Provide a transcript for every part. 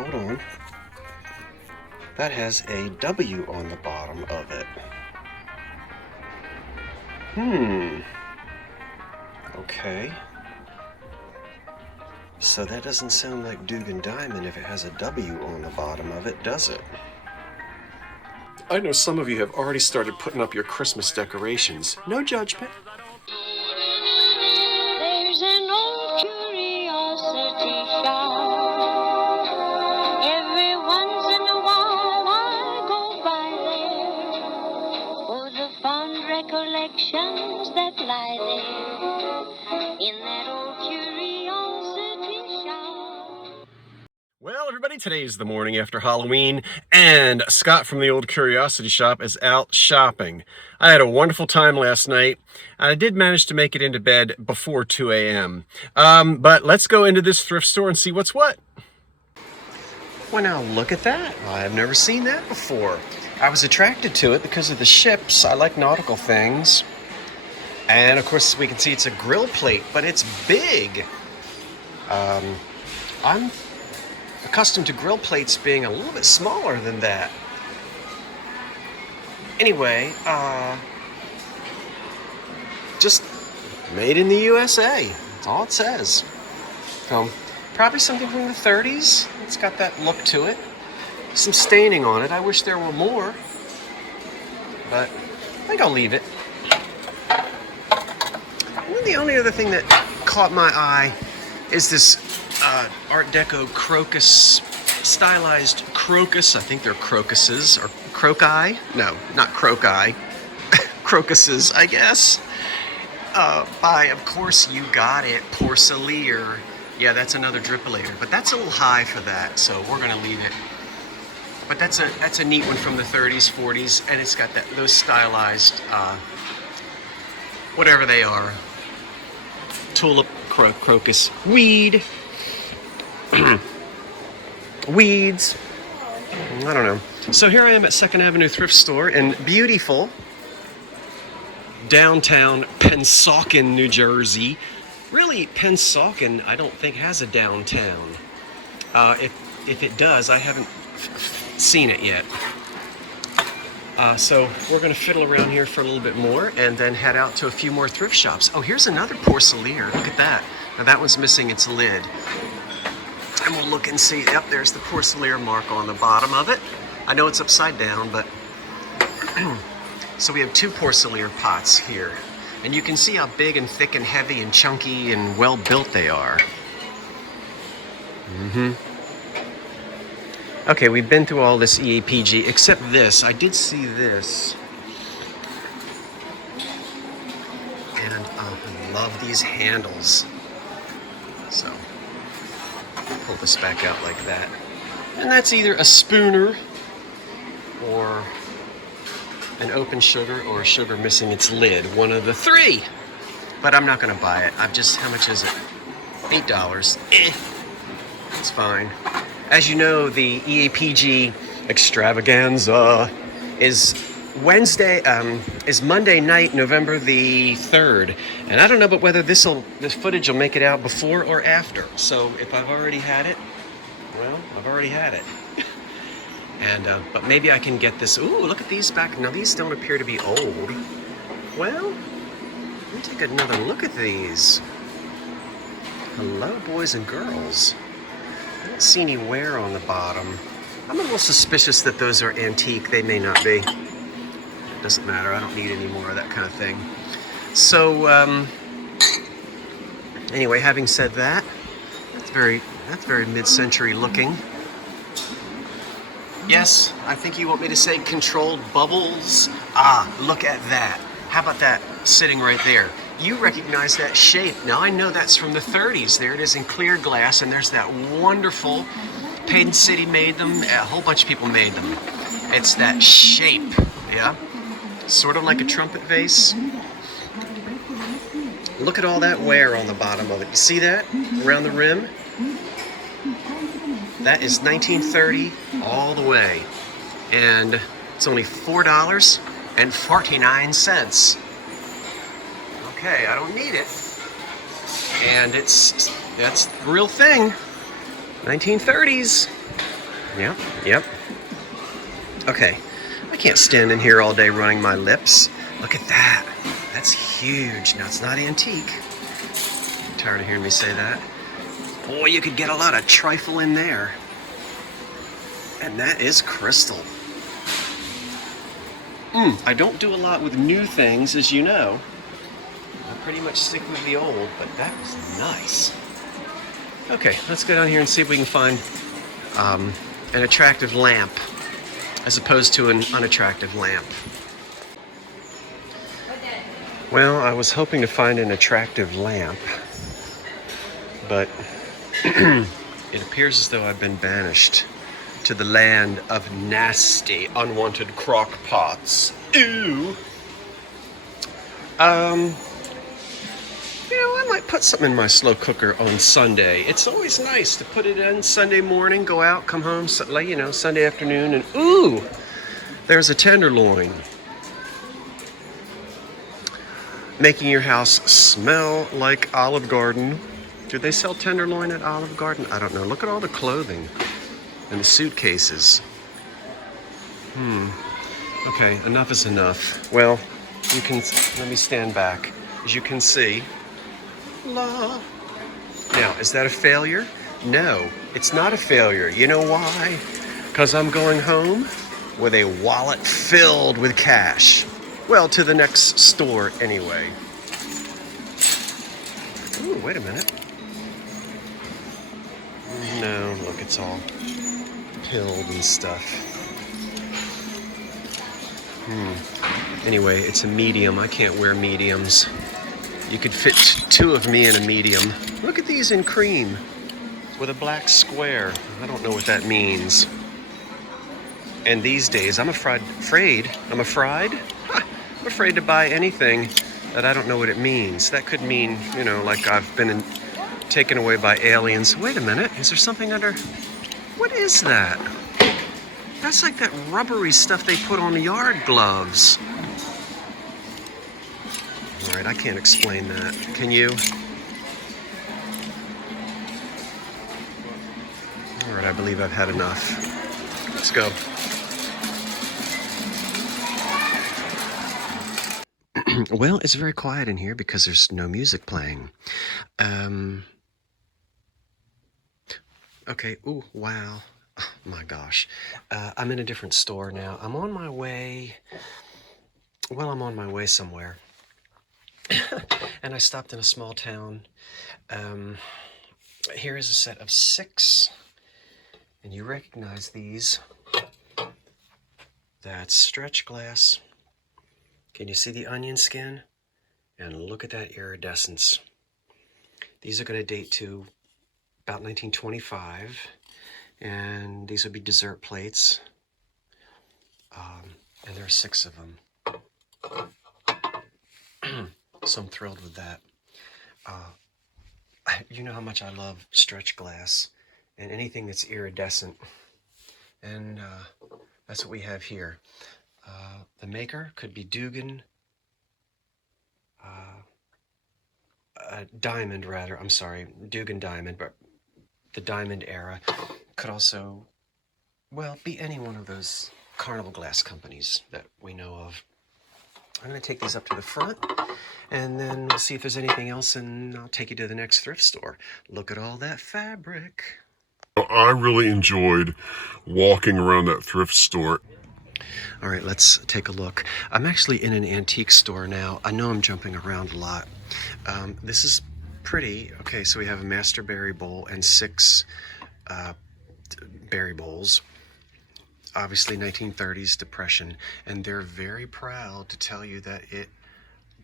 hold on. That has a W on the bottom of it. Okay. So that doesn't sound like Dugan Diamond if it has a W on the bottom of it, does it? I know some of you have already started putting up your Christmas decorations. No judgment. There's an old curiosity shop. Every once in a while I go by there for the fond recollections that lie there in that old curiosity shop. Well, everybody, today is the morning after Halloween, and Scott from the Old Curiosity Shop is out shopping. I had a wonderful time last night, and I did manage to make it into bed before 2 a.m. But let's go into this thrift store and see what's what. Well, now look at that. I've never seen that before. I was attracted to it because of the ships. I like nautical things. And, of course, we can see it's a grill plate, but it's big. I'm accustomed to grill plates being a little bit smaller than that. Anyway, just made in the USA. That's all it says. So, probably something from the 30s. It's got that look to it. Some staining on it. I wish there were more. But I think I'll leave it. And the only other thing that caught my eye is this Art Deco crocus, stylized crocus. I think they're crocuses, or croci? No, not croci. Crocuses, I guess. By, of course, you got it, Porcelaire. Yeah, that's another drippolator, but that's a little high for that, so we're gonna leave it. But that's a neat one from the 30s, 40s, and it's got those stylized, whatever they are, tulip, crocus, weed. Weeds. I don't know. So here I am at 2nd Avenue Thrift Store in beautiful downtown Pennsauken, New Jersey. Really, Pennsauken, I don't think has a downtown. If it does, I haven't seen it yet. So we're going to fiddle around here for a little bit more and then head out to a few more thrift shops. Oh, here's another Porcelaire. Look at that. Now that one's missing its lid. And we'll look and see. Yep, there's the Porcelaire mark on the bottom of it. I know it's upside down, but... So we have two Porcelaire pots here. And you can see how big and thick and heavy and chunky and well built they are. Okay, we've been through all this EAPG, except this. I did see this. And I love these handles. So, pull this back out like that. And that's either a spooner or an open sugar or a sugar missing its lid. One of the three. But I'm not going to buy it. how much is it? $8. It's fine. As you know, the EAPG extravaganza is Monday night, November the 3rd. And I don't know but whether this footage will make it out before or after. So if I've already had it, well, I've already had it. And but maybe I can get this. Ooh, look at these back. Now these don't appear to be old. Well, let me take another look at these. Hello, boys and girls. I don't see any wear on the bottom. I'm a little suspicious that those are antique. They may not be. It doesn't matter. I don't need any more of that kind of thing. So, anyway, having said that, that's very mid-century looking. Yes, I think you want me to say controlled bubbles. Ah, look at that. How about that sitting right there? You recognize that shape. Now, I know that's from the 30s. There it is in clear glass, and there's that wonderful, Paden City made them. A whole bunch of people made them. It's that shape, yeah? Sort of like a trumpet vase. Look at all that wear on the bottom of it. You see that? Around the rim? That is 1930 all the way. And it's only $4.49. Okay, I don't need it. And that's the real thing. 1930s. Yep, yep. Okay, I can't stand in here all day running my lips. Look at that. That's huge. Now, it's not antique. I'm tired of hearing me say that. Boy, you could get a lot of trifle in there. And that is crystal. I don't do a lot with new things, as you know. I pretty much stick with the old, but that was nice. Okay, let's go down here and see if we can find an attractive lamp as opposed to an unattractive lamp. Well, I was hoping to find an attractive lamp, but it appears as though I've been banished to the land of nasty, unwanted crock pots. Ew! I might put something in my slow cooker on Sunday. It's always nice to put it in Sunday morning, go out, come home, Sunday afternoon, and ooh, there's a tenderloin. Making your house smell like Olive Garden. Do they sell tenderloin at Olive Garden? I don't know. Look at all the clothing and the suitcases. Okay, enough is enough. Well, let me stand back. As you can see, now, is that a failure? No, it's not a failure. You know why? Because I'm going home with a wallet filled with cash. Well, to the next store anyway. Ooh, wait a minute. No, look, it's all pilled and stuff. Anyway, it's a medium. I can't wear mediums. You could fit two of me in a medium. Look at these in cream with a black square. I don't know what that means. And these days, I'm afraid to buy anything that I don't know what it means. That could mean, like I've been taken away by aliens. Wait a minute, is there something under? What is that? That's like that rubbery stuff they put on yard gloves. All right, I can't explain that. Can you? All right, I believe I've had enough. Let's go. Well, it's very quiet in here because there's no music playing. Okay, ooh, wow. Oh, my gosh. I'm in a different store now. I'm on my way somewhere. And I stopped in a small town. Here is a set of 6. And you recognize these. That's stretch glass. Can you see the onion skin? And look at that iridescence. These are going to date to about 1925. And these would be dessert plates. And there are 6 of them. So I'm thrilled with that. You know how much I love stretch glass and anything that's iridescent. And that's what we have here. The maker could be Dugan Diamond, rather. I'm sorry, Dugan Diamond, but the Diamond era. Could also, well, be any one of those carnival glass companies that we know of. I'm going to take these up to the front, and then we'll see if there's anything else, and I'll take you to the next thrift store. Look at all that fabric. I really enjoyed walking around that thrift store. All right, let's take a look. I'm actually in an antique store now. I know I'm jumping around a lot. This is pretty. Okay, so we have a master berry bowl and 6 berry bowls. Obviously 1930s depression, and they're very proud to tell you that it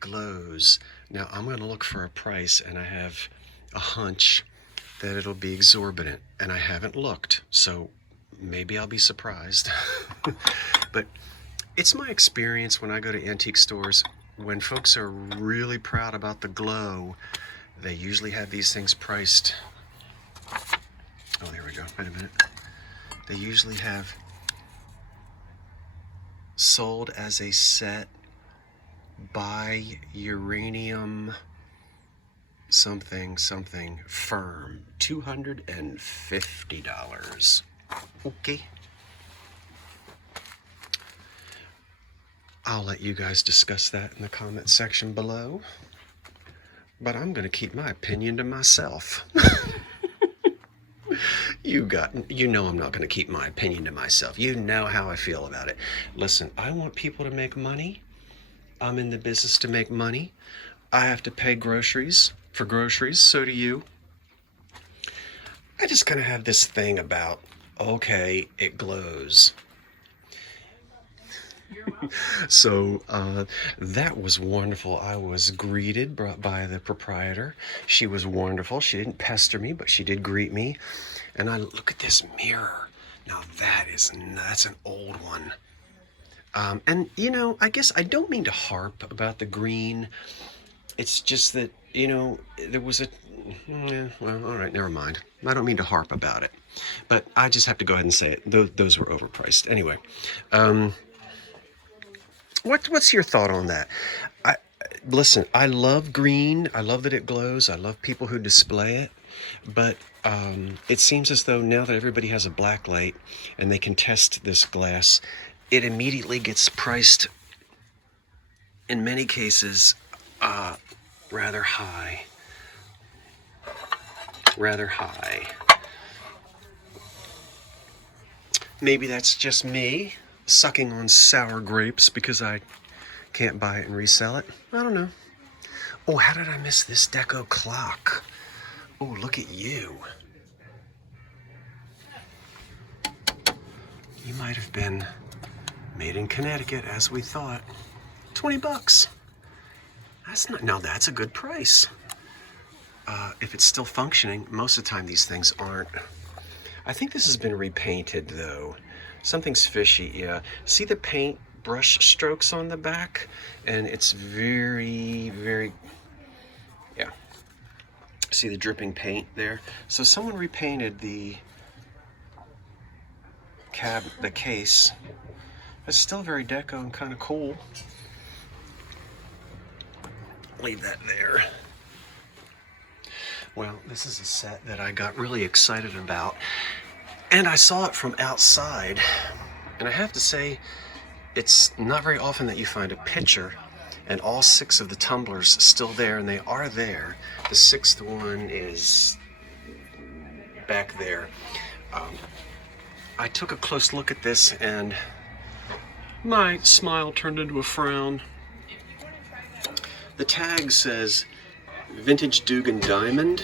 glows. Now I'm going to look for a price, and I have a hunch that it'll be exorbitant, and I haven't looked, so maybe I'll be surprised. But it's my experience when I go to antique stores, when folks are really proud about the glow, they usually have these things priced. Oh, there we go. Wait a minute. They usually have sold as a set by uranium something firm. $250. Okay. I'll let you guys discuss that in the comment section below. But I'm going to keep my opinion to myself. You know I'm not going to keep my opinion to myself. You know how I feel about it. Listen, I want people to make money. I'm in the business to make money. I have to pay groceries for groceries, so do you. I just kind of have this thing about, okay, it glows. So that was wonderful. I was greeted by the proprietor. She was wonderful. She didn't pester me, but she did greet me. And I look at this mirror. Now that's an old one. And you know, I guess I don't mean to harp about the green. It's just that, you know, there was well, all right, never mind. I don't mean to harp about it, but I just have to go ahead and say it. Those were overpriced. Anyway, what's your thought on that? Listen, I love green. I love that it glows. I love people who display it. But it seems as though now that everybody has a black light and they can test this glass, it immediately gets priced, in many cases, rather high. Rather high. Maybe that's just me sucking on sour grapes because I can't buy it and resell it. I don't know. Oh, how did I miss this deco clock? Oh, look at you. You might have been made in Connecticut, as we thought. $20. That's not, now that's a good price. If it's still functioning, most of the time these things aren't. I think this has been repainted though. Something's fishy, yeah. See the paint brush strokes on the back? And it's very, very, yeah. See the dripping paint there? So someone repainted the case. It's still very deco and kind of cool. Leave that there. Well, this is a set that I got really excited about, and I saw it from outside, and I have to say, it's not very often that you find a picture and all 6 of the tumblers still there, and they are there. The 6th one is back there. I took a close look at this, and my smile turned into a frown. The tag says, Vintage Dugan Diamond,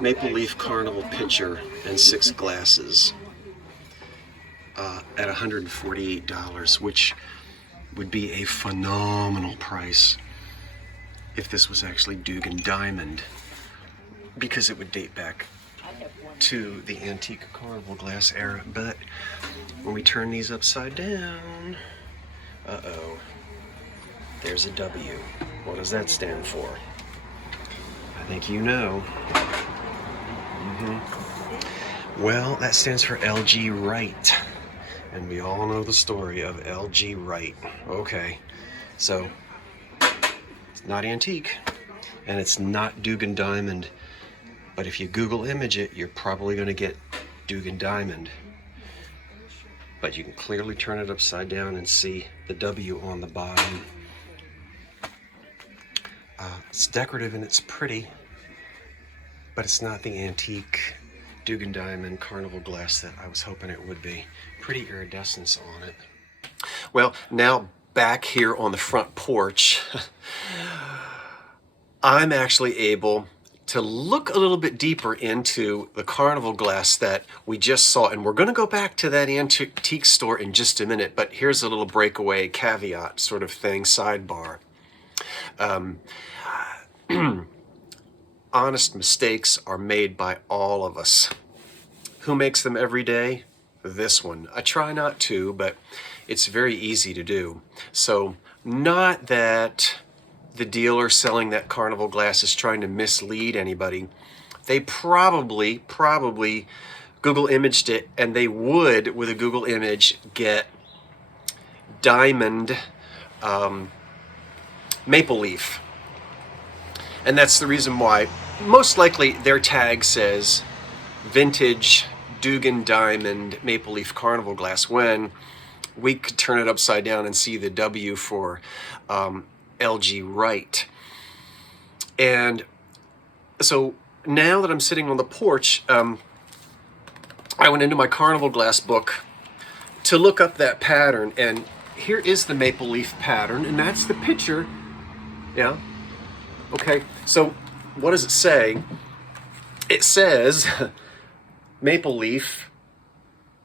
Maple Leaf Carnival pitcher, and 6 glasses at $148, which would be a phenomenal price if this was actually Dugan Diamond, because it would date back to the antique Carnival glass era. But when we turn these upside down, uh-oh. There's a W. What does that stand for? I think you know. Well, that stands for LG Wright. And we all know the story of LG Wright. Okay, so it's not antique, and it's not Dugan Diamond. But if you Google image it, you're probably going to get Dugan Diamond. But you can clearly turn it upside down and see the W on the bottom. It's decorative and it's pretty, but it's not the antique Dugan Diamond Carnival glass that I was hoping it would be. Pretty iridescence on it. Well, now back here on the front porch, I'm actually able to look a little bit deeper into the Carnival glass that we just saw. And we're going to go back to that antique store in just a minute, but here's a little breakaway caveat sort of thing, sidebar. Honest mistakes are made by all of us. Who makes them every day? This one. I try not to, but it's very easy to do. So, not that the dealer selling that Carnival glass is trying to mislead anybody. They probably Google imaged it, and they would, with a Google image, get diamond maple leaf. And that's the reason why most likely their tag says Vintage Dugan Diamond Maple Leaf Carnival glass when we could turn it upside down and see the W for LG Wright. And so now that I'm sitting on the porch, I went into my Carnival glass book to look up that pattern, and here is the maple leaf pattern, and that's the picture. Yeah. Okay, so what does it say? It says maple leaf,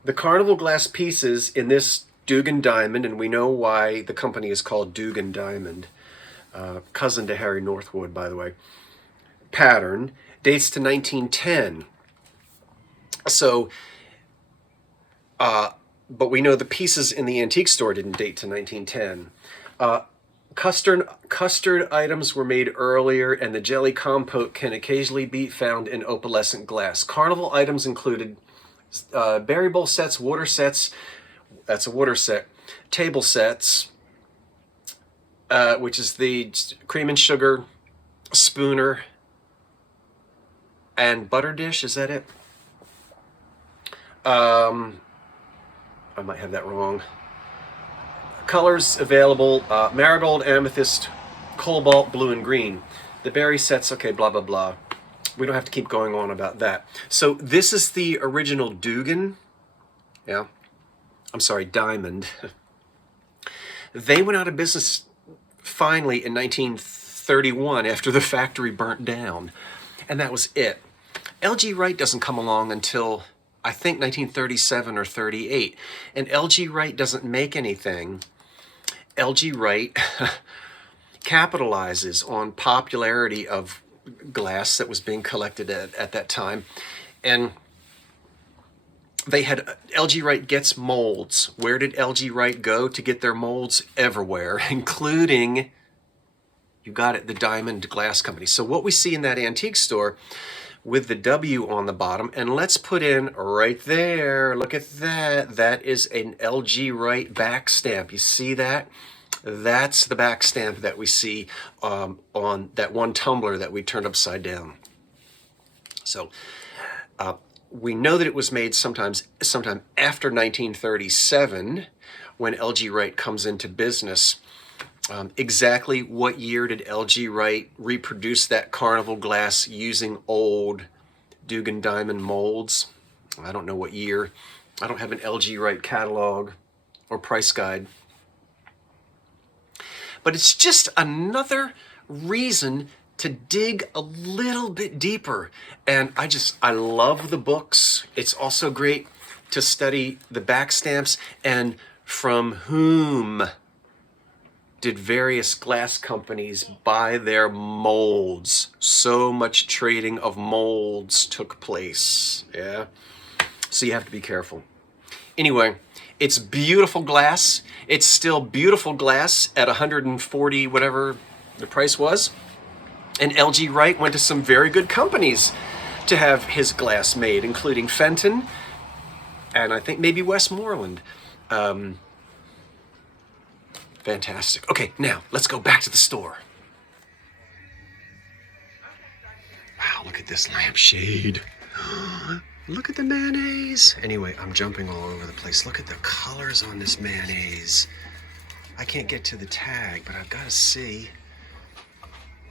the Carnival glass pieces in this Dugan Diamond, and we know why the company is called Dugan Diamond, cousin to Harry Northwood, by the way, pattern, dates to 1910. So, but we know the pieces in the antique store didn't date to 1910. Custard items were made earlier, and the jelly compote can occasionally be found in opalescent glass. Carnival items included berry bowl sets, water sets, that's a water set, table sets, which is the cream and sugar, spooner, and butter dish. Is that it? I might have that wrong. Colors available, marigold, amethyst, cobalt, blue, and green. The berry sets, okay, blah, blah, blah. We don't have to keep going on about that. So this is the original Dugan. Yeah. I'm sorry, Diamond. They went out of business finally in 1931 after the factory burnt down. And that was it. LG Wright doesn't come along until, I think, 1937 or 38. And LG Wright doesn't make anything. LG Wright capitalizes on popularity of glass that was being collected at that time. And they had, LG Wright gets molds. Where did LG Wright go to get their molds? Everywhere, including, you got it, the Diamond Glass Company. So what we see in that antique store with the W on the bottom, and let's put in right there, look at that, that is an LG Wright back stamp. You see that? That's the back stamp that we see on that one tumbler that we turned upside down. So we know that it was made sometime after 1937 when LG Wright comes into business. Exactly what year did LG Wright reproduce that Carnival glass using old Dugan Diamond molds? I don't know what year. I don't have an LG Wright catalog or price guide. But it's just another reason to dig a little bit deeper. And I love the books. It's also great to study the back stamps and from whom did various glass companies buy their molds. So much trading of molds took place, yeah? So you have to be careful. Anyway, it's beautiful glass. It's still beautiful glass at $140, whatever the price was. And LG Wright went to some very good companies to have his glass made, including Fenton, and I think maybe Westmoreland. Fantastic. Okay, now let's go back to the store. Wow, look at this lampshade. Look at the mayonnaise. Anyway, I'm jumping all over the place. Look at the colors on this mayonnaise. I can't get to the tag, but I've got to see.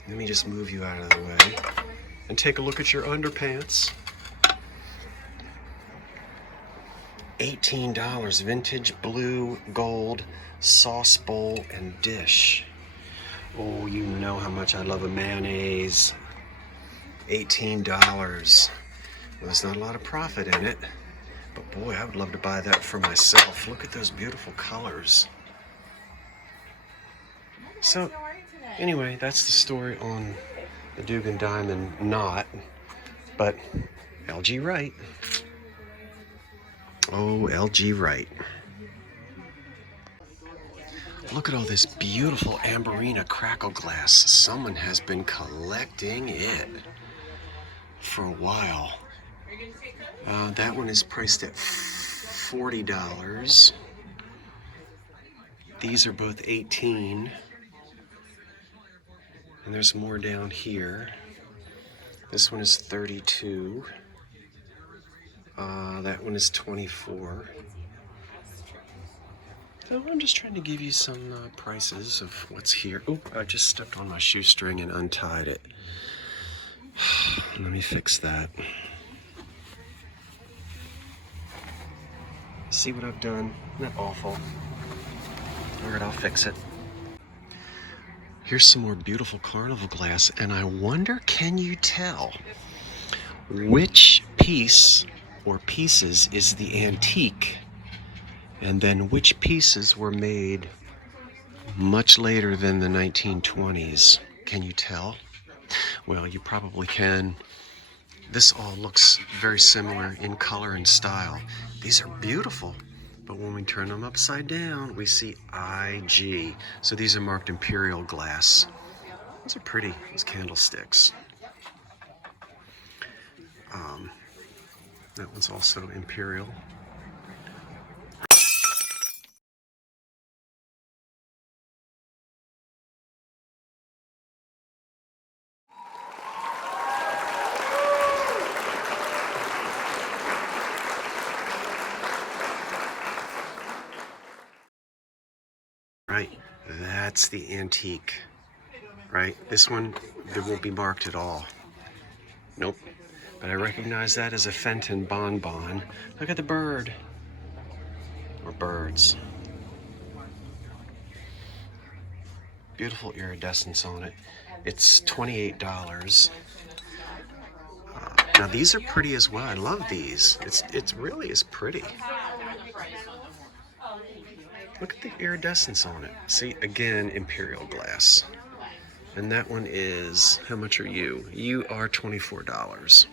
Let me just move you out of the way and take a look at your underpants. $18, vintage blue, gold, sauce bowl, and dish. Oh, you know how much I love a mayonnaise. $18. Well, there's not a lot of profit in it, but boy, I would love to buy that for myself. Look at those beautiful colors. So, anyway, that's the story on the Dugan Diamond knot, but LG Wright. Oh, LG Wright. Look at all this beautiful Amberina crackle glass. Someone has been collecting it for a while. That one is priced at $40. These are both $18. And there's more down here. This one is $32. That one is 24. So I'm just trying to give you some prices of what's here. Oh, I just stepped on my shoestring and untied it. Let me fix that. See what I've done? Isn't that awful? All right, I'll fix it. Here's some more beautiful carnival glass, and I wonder, can you tell which piece or pieces is the antique, and then which pieces were made much later than the 1920s? Can you tell? Well, you probably can. This all looks very similar in color and style. These are beautiful, but when we turn them upside down, we see IG. So these are marked imperial glass. Those are pretty, these candlesticks. That one's also imperial. Right, that's the antique, right? This one, it won't be marked at all. Nope, but I recognize that as a Fenton bonbon. Look at the bird, or birds. Beautiful iridescence on it. It's $28. Now these are pretty as well. I love these. It's really is pretty. Look at the iridescence on it. See, again, imperial glass. And that one is, how much are you? You are $24.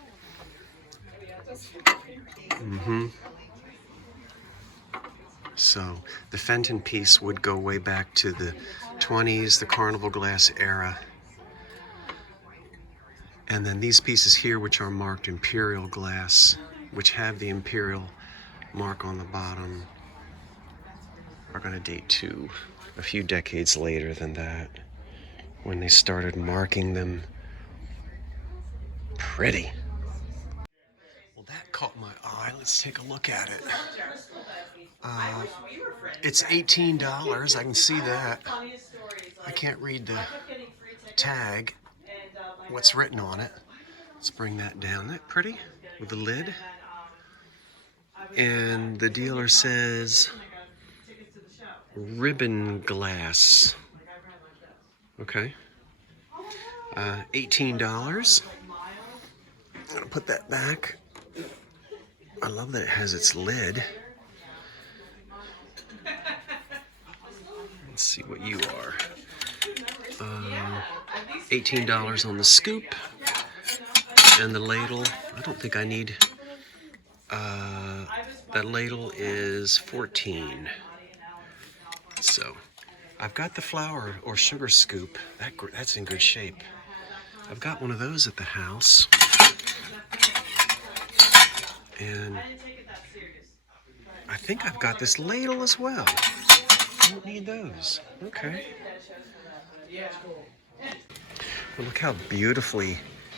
So the Fenton piece would go way back to the 20s, the carnival glass era. And then these pieces here, which are marked imperial glass, which have the imperial mark on the bottom, are going to date to a few decades later than that, when they started marking them pretty. Well, that caught my eye. Let's take a look at it. It's $18. I can see that. I can't read the tag, what's written on it. Let's bring that down. Isn't that pretty? With the lid. And the dealer says ribbon glass. Okay. $18. I'm gonna put that back. I love that it has its lid. Let's see what you are. $18 on the scoop. And the ladle, I don't think I need, that ladle is $14. So, I've got the flour or sugar scoop. That's in good shape. I've got one of those at the house. And I think I've got this ladle as well. I don't need those. Okay. Well, look how beautifully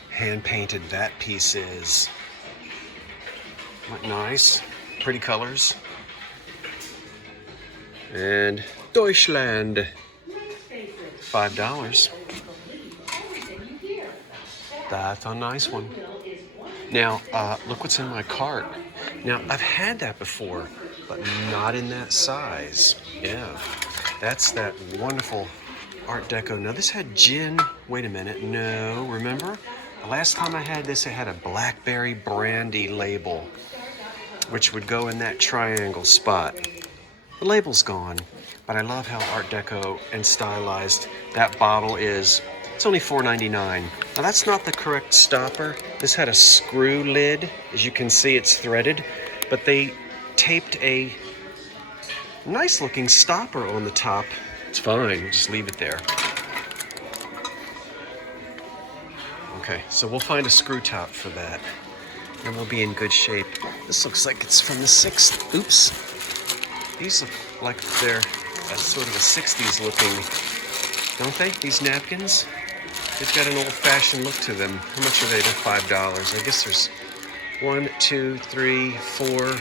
hand-painted that piece is. Isn't that nice? Pretty colors. And Deutschland, $5. That's a nice one. Now, look what's in my cart. Now, I've had that before, but not in that size. Yeah, that's that wonderful Art Deco. Now, this had gin. Wait a minute. No, remember? The last time I had this, it had a blackberry brandy label, which would go in that triangle spot. The label's gone, but I love how Art Deco and stylized that bottle is. It's only $4.99. Now that's not the correct stopper. This had a screw lid. As you can see, it's threaded, but they taped a nice looking stopper on the top. It's fine, just leave it there. Okay, so we'll find a screw top for that, and we'll be in good shape. This looks like it's from the 60s. Oops. These look like they're sort of a 60s looking, don't they? These napkins? They've got an old-fashioned look to them. How much are they? They're $5. I guess there's 1, 2, 3, 4,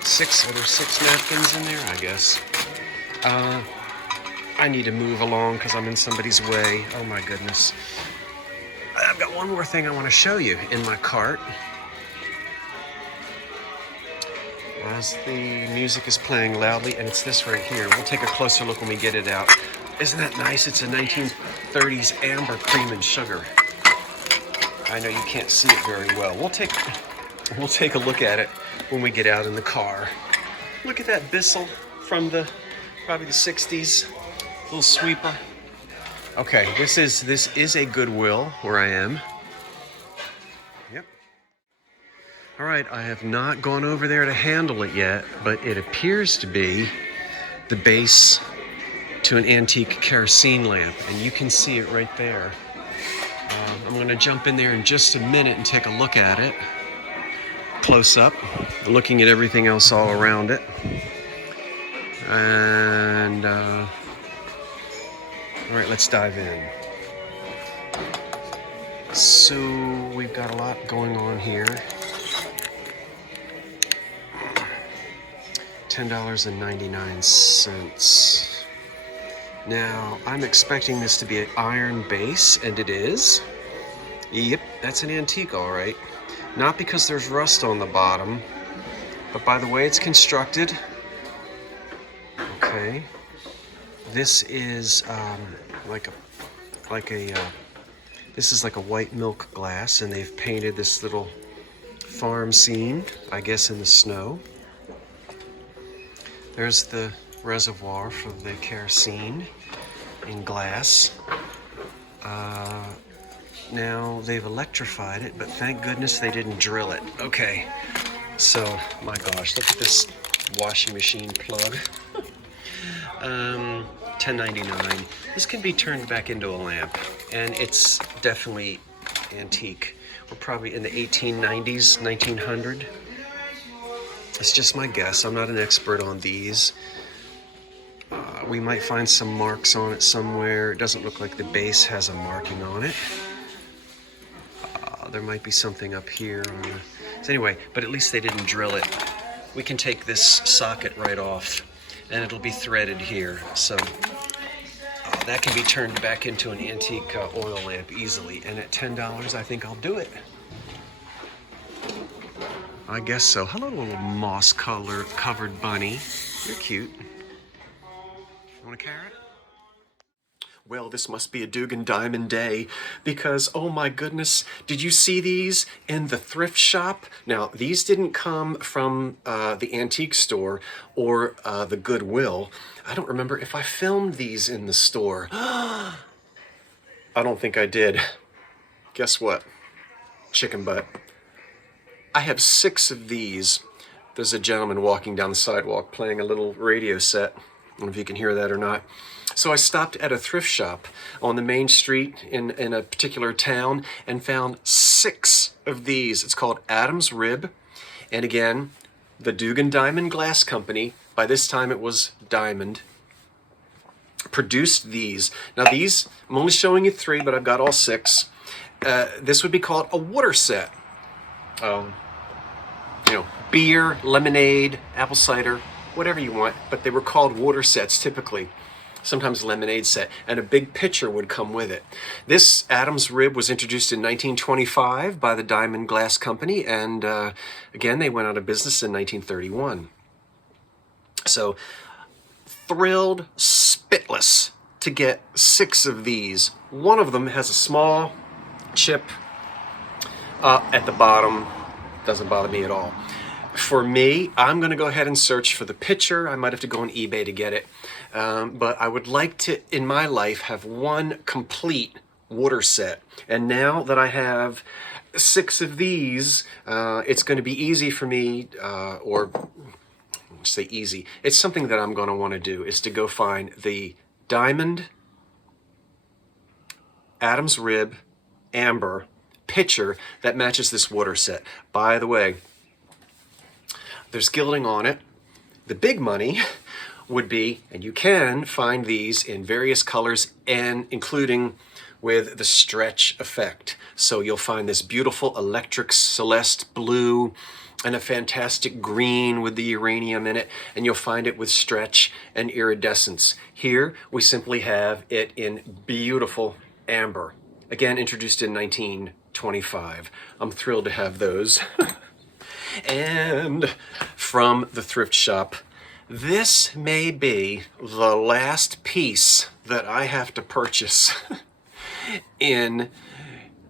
6. Are there 6 napkins in there? I guess. I need to move along because I'm in somebody's way. Oh my goodness. I've got one more thing I want to show you in my cart. As the music is playing loudly, and it's this right here. We'll take a closer look when we get it out. Isn't that nice? It's a 1930s amber cream and sugar. I know you can't see it very well. We'll take a look at it when we get out in the car. Look at that Bissell from probably the 60s. Little sweeper. Okay, this is a Goodwill where I am. Yep. All right, I have not gone over there to handle it yet, but it appears to be the base to an antique kerosene lamp, and you can see it right there. I'm going to jump in there in just a minute and take a look at it close up, looking at everything else all around it. And all right, let's dive in. So we've got a lot going on here. $10.99. Now, I'm expecting this to be an iron base, and it is. Yep, that's an antique, all right. Not because there's rust on the bottom, but by the way it's constructed. Okay. This is this is like a white milk glass, and they've painted this little farm scene, I guess in the snow. There's the reservoir for the kerosene in glass. Now they've electrified it, but thank goodness they didn't drill it. Okay, so my gosh, look at this washing machine plug. $10.99. This can be turned back into a lamp, and it's definitely antique. We're probably in the 1890s, 1900. It's just my guess. I'm not an expert on these. We might find some marks on it somewhere. It doesn't look like the base has a marking on it. There might be something up here on the... So anyway, but at least they didn't drill it. We can take this socket right off, and it'll be threaded here. So that can be turned back into an antique oil lamp easily. And at $10, I think I'll do it. I guess so. Hello, little moss-covered bunny. You're cute. You want a carrot? Well, this must be a Dugan Diamond day, because, oh my goodness, did you see these in the thrift shop? Now, these didn't come from the antique store or the Goodwill. I don't remember if I filmed these in the store. I don't think I did. Guess what? Chicken butt. I have 6 of these. There's a gentleman walking down the sidewalk playing a little radio set. I don't know if you can hear that or not. So I stopped at a thrift shop on the main street in a particular town and found 6 of these. It's called Adam's Rib. And again, the Dugan Diamond Glass Company, by this time it was Diamond, produced these. Now these, I'm only showing you 3, but I've got all 6. This would be called a water set. You know, beer, lemonade, apple cider, whatever you want, but they were called water sets typically. Sometimes lemonade set, and a big pitcher would come with it. This Adam's Rib was introduced in 1925 by the Diamond Glass Company, and again, they went out of business in 1931. So, thrilled spitless to get 6 of these. One of them has a small chip at the bottom. Doesn't bother me at all. For me, I'm going to go ahead and search for the pitcher. I might have to go on eBay to get it. But I would like to, in my life, have one complete water set. And now that I have 6 of these, it's going to be easy for me, or say easy. It's something that I'm going to want to do, is to go find the Diamond Adam's Rib Amber pitcher that matches this water set. By the way, there's gilding on it. The big money would be, and you can find these in various colors, and including with the stretch effect. So you'll find this beautiful electric celeste blue and a fantastic green with the uranium in it, and you'll find it with stretch and iridescence. Here we simply have it in beautiful amber, again introduced in 1925. I'm thrilled to have those. And from the thrift shop, this may be the last piece that I have to purchase in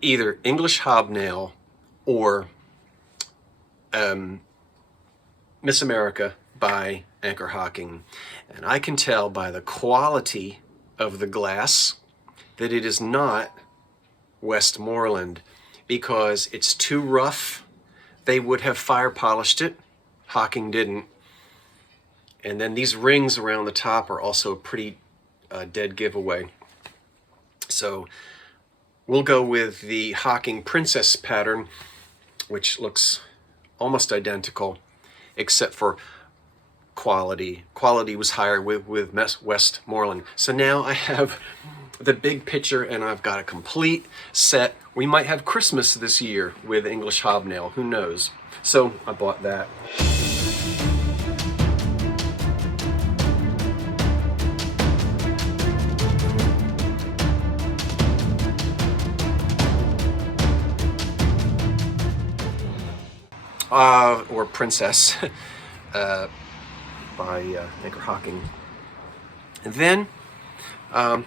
either English hobnail or Miss America by Anchor Hocking. And I can tell by the quality of the glass that it is not Westmoreland, because it's too rough. They would have fire polished it. Hocking didn't. And then these rings around the top are also a pretty dead giveaway. So we'll go with the Hocking Princess pattern, which looks almost identical, except for quality. Quality was higher with Westmoreland. So now I have the big picture, and I've got a complete set. We might have Christmas this year with English hobnail, who knows? So I bought that. Or Princess by Anchor Hocking. And then I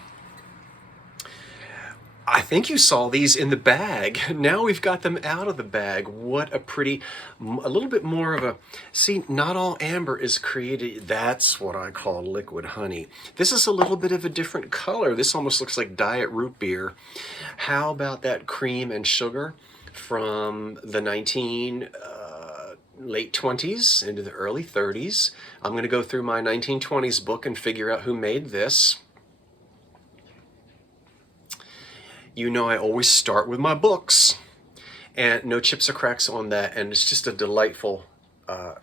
think you saw these in the bag. Now we've got them out of the bag. What a pretty, a little bit more of a, see, not all amber is created. That's what I call liquid honey. This is a little bit of a different color. This almost looks like diet root beer. How about that cream and sugar from the late 20s into the early 30s. I'm going to go through my 1920s book and figure out who made this. You know I always start with my books. And no chips or cracks on that, and it's just a delightful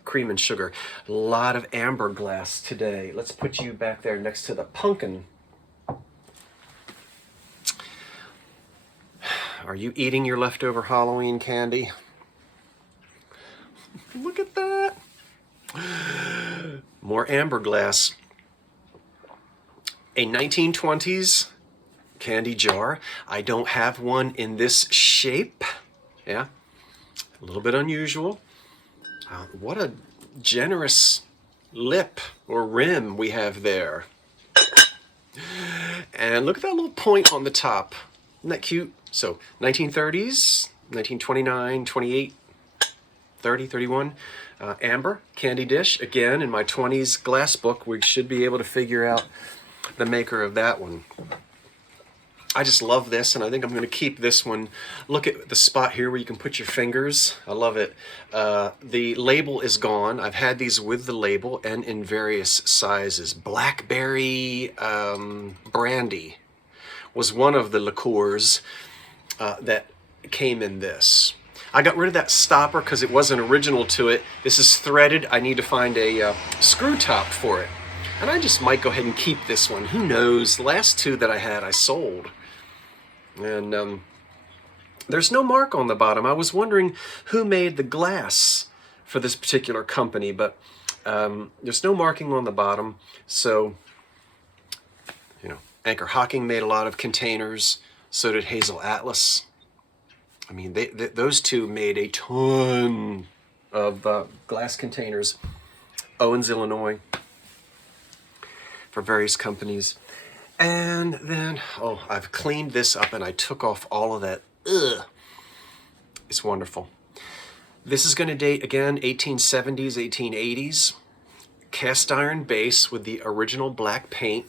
cream and sugar. A lot of amber glass today. Let's put you back there next to the pumpkin. Are you eating your leftover Halloween candy? Look at that. More amber glass. A 1920s candy jar. I don't have one in this shape. Yeah, a little bit unusual. What a generous lip or rim we have there. And look at that little point on the top. Isn't that cute? So 1930s, 1929, 28, 30, 31. Amber candy dish. Again, in my 20s glass book, we should be able to figure out the maker of that one. I just love this, and I think I'm going to keep this one. Look at the spot here where you can put your fingers. I love it. The label is gone. I've had these with the label and in various sizes. Blackberry brandy was one of the liqueurs that came in this. I got rid of that stopper because it wasn't original to it. This is threaded. I need to find a screw top for it. And I just might go ahead and keep this one. Who knows? The last two that I had, I sold. And there's no mark on the bottom. I was wondering who made the glass for this particular company, but there's no marking on the bottom. So, you know, Anchor Hocking made a lot of containers. So did Hazel Atlas. I mean, those two made a ton of glass containers. Owens, Illinois, for various companies. And then, oh, I've cleaned this up and I took off all of that. Ugh. It's wonderful. This is going to date, again, 1870s, 1880s. Cast iron base with the original black paint.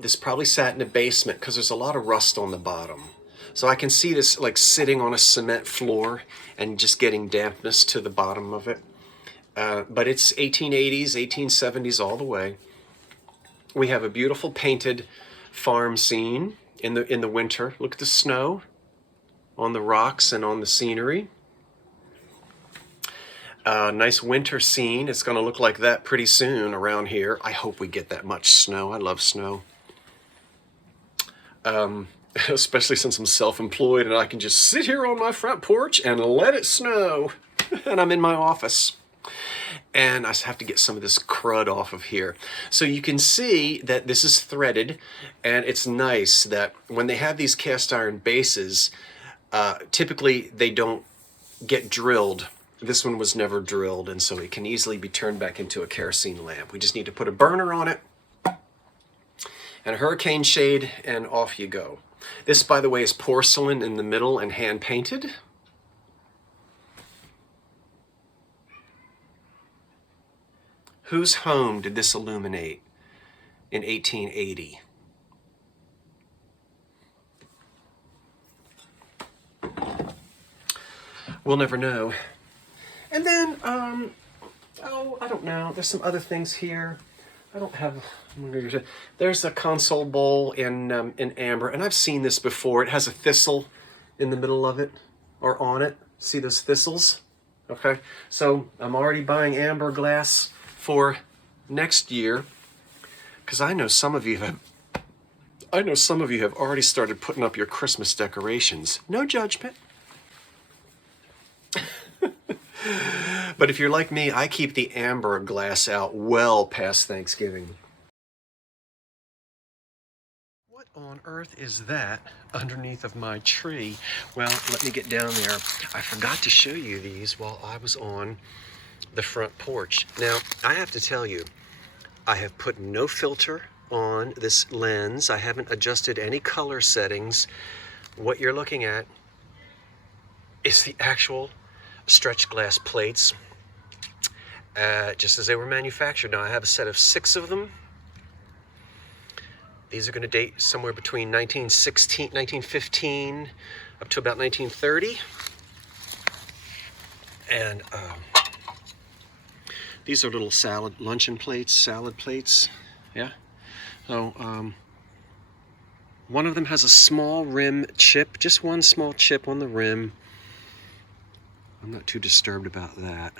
This probably sat in the basement because there's a lot of rust on the bottom. So I can see this like sitting on a cement floor and just getting dampness to the bottom of it. But it's 1880s, 1870s all the way. We have a beautiful painted farm scene in the winter. Look at the snow on the rocks and on the scenery. Nice winter scene. It's going to look like that pretty soon around here. I hope we get that much snow. I love snow. Especially since I'm self-employed and I can just sit here on my front porch and let it snow. And I'm in my office. And I have to get some of this crud off of here. So you can see that this is threaded, and it's nice that when they have these cast iron bases, typically they don't get drilled. This one was never drilled, and so it can easily be turned back into a kerosene lamp. We just need to put a burner on it and a hurricane shade, and off you go. This, by the way, is porcelain in the middle and hand painted. Whose home did this illuminate in 1880? We'll never know. And then, oh, I don't know. There's some other things here. I don't have. There's a console bowl in amber, and I've seen this before. It has a thistle in the middle of it, or on it. See those thistles? Okay. So I'm already buying amber glass for next year, because I know some of you have already started putting up your Christmas decorations. No judgment. But if you're like me, I keep the amber glass out well past Thanksgiving. What on earth is that underneath of my tree? Well, let me get down there. I forgot to show you these while I was on the front porch. Now, I have to tell you, I have put no filter on this lens. I haven't adjusted any color settings. What you're looking at is the actual stretch glass plates, just as they were manufactured. Now, I have a set of 6 of them. These are going to date somewhere between 1915 up to about 1930. And these are little luncheon plates, salad plates. Yeah. So one of them has a small rim chip, just one small chip on the rim. I'm not too disturbed about that.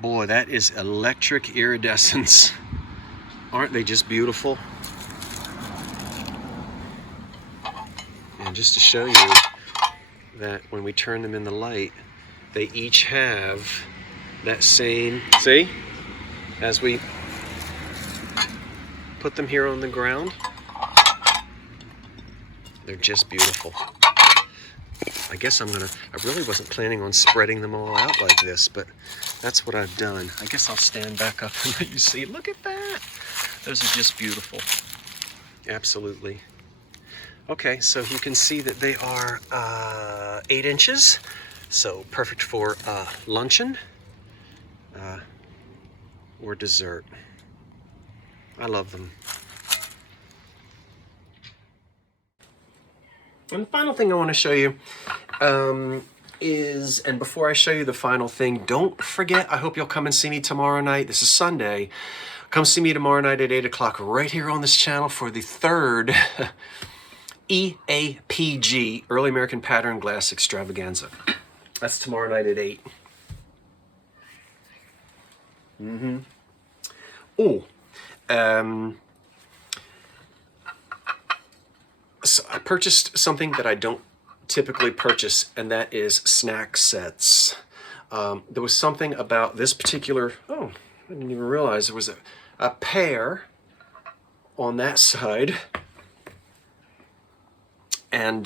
Boy, that is electric iridescence. Aren't they just beautiful? And just to show you that when we turn them in the light, they each have that same, see? As we put them here on the ground, they're just beautiful. I guess I really wasn't planning on spreading them all out like this, but that's what I've done. I guess I'll stand back up and let you see. Look at that. Those are just beautiful. Absolutely. Okay, so you can see that they are 8 inches, so perfect for luncheon or dessert. I love them. And the final thing I want to show you is, and before I show you the final thing, don't forget, I hope you'll come and see me tomorrow night. This is Sunday. Come see me tomorrow night at 8 o'clock right here on this channel for the 3rd EAPG, Early American Pattern Glass Extravaganza. That's tomorrow night at 8. Oh, so I purchased something that I don't typically purchase, and that is snack sets. There was something about this particular, oh, I didn't even realize there was a pear on that side, and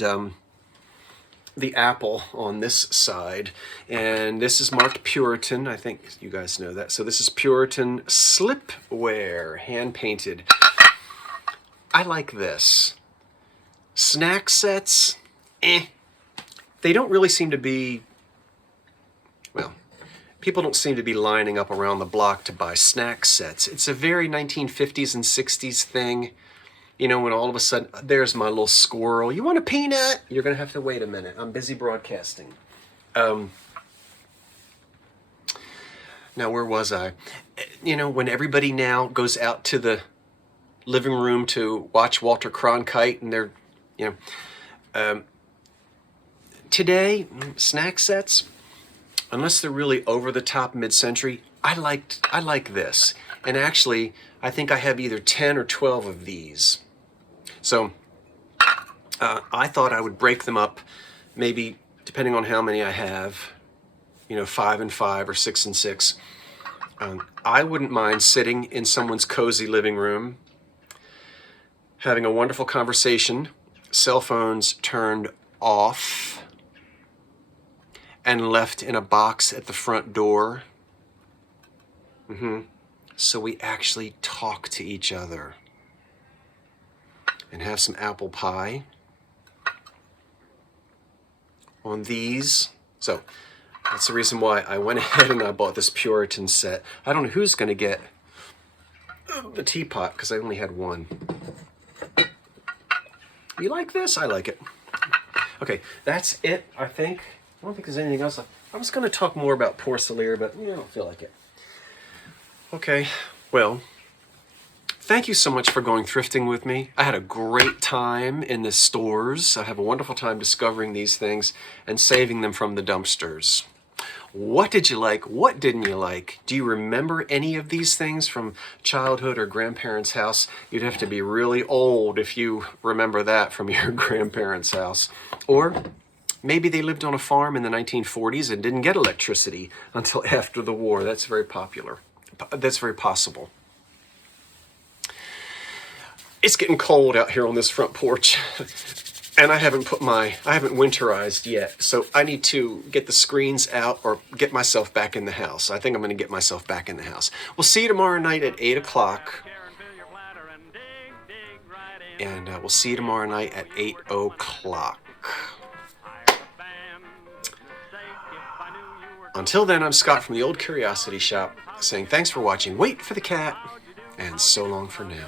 the apple on this side, and this is marked Puritan. I think you guys know that. So this is Puritan slipware, hand painted. I like this. Snack sets, they don't really seem to be, well, people don't seem to be lining up around the block to buy snack sets. It's a very 1950s and 60s thing. You know, when all of a sudden, there's my little squirrel. You want a peanut? You're going to have to wait a minute. I'm busy broadcasting. Now, where was I? You know, when everybody now goes out to the living room to watch Walter Cronkite, and they're, you know, today, snack sets, unless they're really over the top mid-century, I like this. And actually, I think I have either 10 or 12 of these. So I thought I would break them up, maybe depending on how many I have, 5 and 5 or 6 and 6. I wouldn't mind sitting in someone's cozy living room, having a wonderful conversation, cell phones turned off, and left in a box at the front door. So we actually talk to each other and have some apple pie on these. So that's the reason why I went ahead and I bought this Puritan set. I don't know who's going to get the teapot because I only had one. You like this? I like it. Okay, that's it, I think. I don't think there's anything else. I was going to talk more about porcelain, but I don't feel like it. Okay, well, thank you so much for going thrifting with me. I had a great time in the stores. I have a wonderful time discovering these things and saving them from the dumpsters. What did you like? What didn't you like? Do you remember any of these things from childhood or grandparents' house? You'd have to be really old if you remember that from your grandparents' house. Or maybe they lived on a farm in the 1940s and didn't get electricity until after the war. That's very popular. That's very possible. It's getting cold out here on this front porch. And I haven't winterized yet, so I need to get the screens out or get myself back in the house. I think I'm going to get myself back in the house. We'll see you tomorrow night at 8 o'clock. And we'll see you tomorrow night at 8 o'clock. Until then, I'm Scott from the Old Curiosity Shop saying thanks for watching. Wait for the cat, and so long for now.